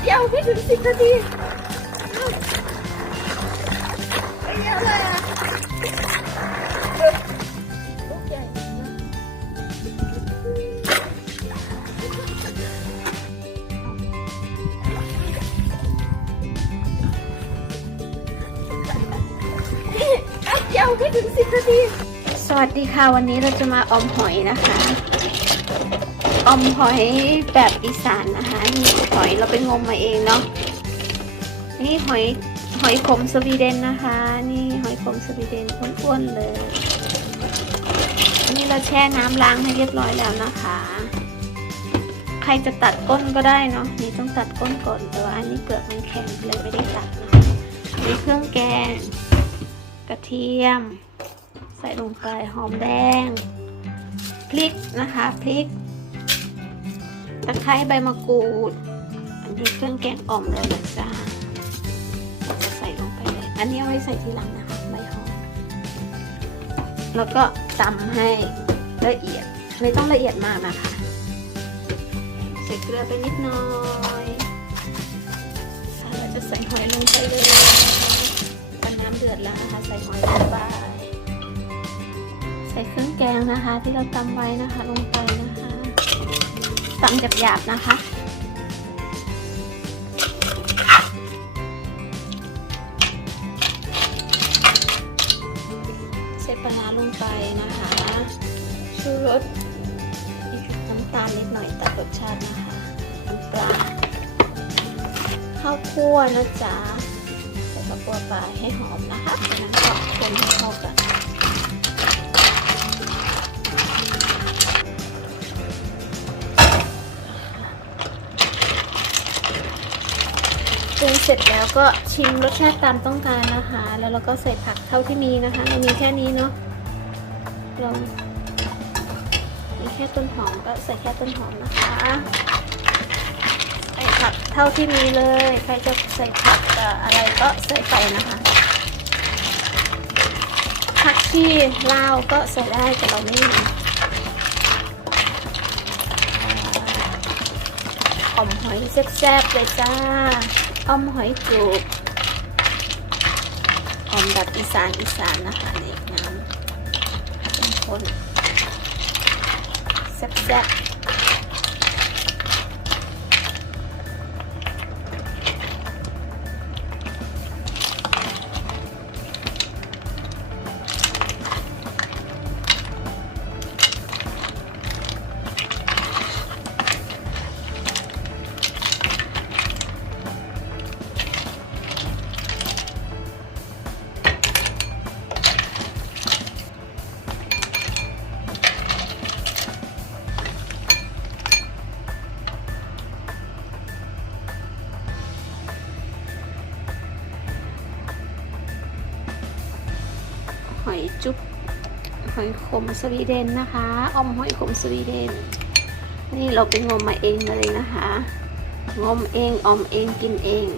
เดียวไม่ถึงสิบนาทีเดียวเลยอะ เดียวไม่ถึงสิบนาทีสวัสดีค่ะวันนี้เราจะมาออมหอยนะคะ ออมหอยแบบอีสานนะคะนี่หอยเราไปงมมาเองเนาะนี่หอยหอยขมสวีเดนนะคะ นี่หอยขมสวีเดนอ้วนๆเลยอันนี้เราแช่น้ำล้างให้เรียบร้อยแล้วนะคะ ใครจะตัดก้นก็ได้เนาะนี่ต้องตัดก้นก่อนแต่ว่าอันนี้เปลือกมันแข็งเลยไม่ได้ตัดนะคะมีเครื่องแกง กระเทียม ใส่ลงไปหอมแดง พริกนะคะพริก ตะไคร้ใบมะกรูด อันนี้เครื่องแกงอ่อมเลยนะจ๊ะเราจะใส่ลงไปเลย อันนี้เอาไว้ใส่ทีหลังนะคะใบหอม แล้วก็ตำให้ละเอียด ไม่ต้องละเอียดมากนะคะ ใส่เกลือไปนิดหน่อยค่ะเราจะใส่หอยลงไปเลย นะคะ ที่เราตำไว้นะคะลงไปนะคะตำหยาบๆนะคะใส่ปลาร้าลงไปนะคะชูรสน้ำตาลนิดหน่อยตัดรสชาตินะคะน้ำปลาข้าวคั่วนะจ๊ะใส่ข้าวคั่วไปให้หอมนะคะจากนั้นก็คนให้เข้ากัน รุงเสร็จแล้วก็ชิมรสชาติตามต้องการนะคะ แล้วเราก็ใส่ผักเท่าที่มีนะคะเรามีแค่นี้เนาะเรามีแค่ต้นหอมก็ใส่แค่ต้นหอมนะคะใส่ผักเท่าที่มีเลย ใครจะใส่ผักอะไรก็ใส่ไปนะคะผักชีลาวก็ใส่ได้แต่เราไม่มีอ่อมหอยแซ่บๆเลยจ้า อมหอยจูบอมแบบอีสานอีสานนะคะนี่น้ำเป็นคนแซ่บๆ หอยจุ๊บหอยขมสวีเดนนะคะออมหอยขมสวีเดน นี่เราไปงมมาเองเลยนะคะ งมเองออมเองกินเอง